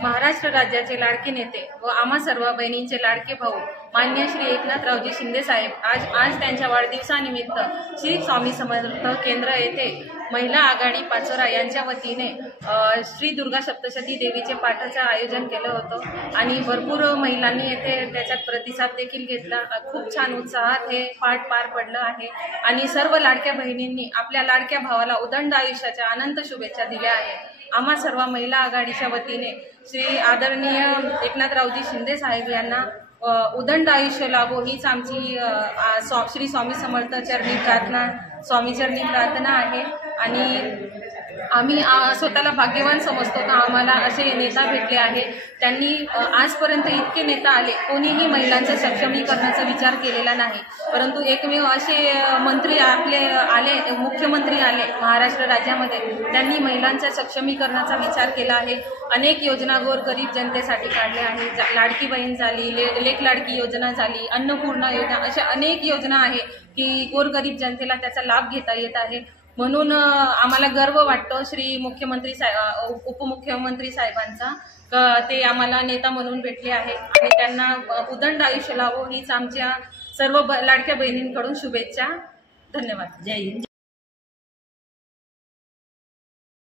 महाराष्ट्र राज्याचे लाडके नेते व आम्हा सर्व बहिणींचे लाडके भाऊ माननीय श्री एकनाथरावजी शिंदे साहेब आज त्यांच्या वाढदिवसानिमित्त श्री स्वामी समर्थ केंद्र येथे महिला आघाडी पाचोरा यांच्या वतीने श्री दुर्गा सप्तशती देवीचे पाठाचे आयोजन केलं होतं आणि भरपूर महिलांनी येथे त्याच्यात प्रतिसाद देखील घेतला। खूप छान उत्साहात हे पाठ पार पडलं आहे आणि सर्व लाडक्या बहिणींनी आपल्या लाडक्या भावाला उदंड आयुष्याच्या अनंत शुभेच्छा दिल्या आहेत। आम्हा सर्व महिला आघाडीच्या वतीने श्री आदरणीय एकनाथरावजी शिंदे साहेब यांना उदंड आयुष्य लाभो हीच आमची श्री स्वामी समर्थ चरणी प्रार्थना स्वामी चरणी प्रार्थना आहे आणि आम्ही स्वतःला भाग्यवान समजतो का आम्हाला असे नेता भेटले आहे। त्यांनी आजपर्यंत इतके नेता आले, कोणीही महिलांच्या सक्षमीकरणाचा विचार केलेला नाही, परंतु एकमेव असे मंत्री आपले आले, मुख्यमंत्री आले महाराष्ट्र राज्यामध्ये, त्यांनी महिलांच्या सक्षमीकरणाचा विचार केला आहे। अनेक योजना गोरगरीब जनतेसाठी काढल्या आहे। लाडकी बहीण झाली, लेक लाडकी योजना झाली, अन्नपूर्णा योजना, अशा अनेक योजना आहे की गोरगरीब जनतेला त्याचा लाभ घेता येत आहे। म्हणून आम्हाला गर्व वाटतो श्री मुख्यमंत्री उपमुख्यमंत्री साहेबांचा, ते आम्हाला नेता म्हणून भेटले आहे आणि त्यांना उदंड आयुष्य लाभो हीच आमच्या सर्व लाडक्या बहिणींकडून शुभेच्छा। धन्यवाद। जय हिंद।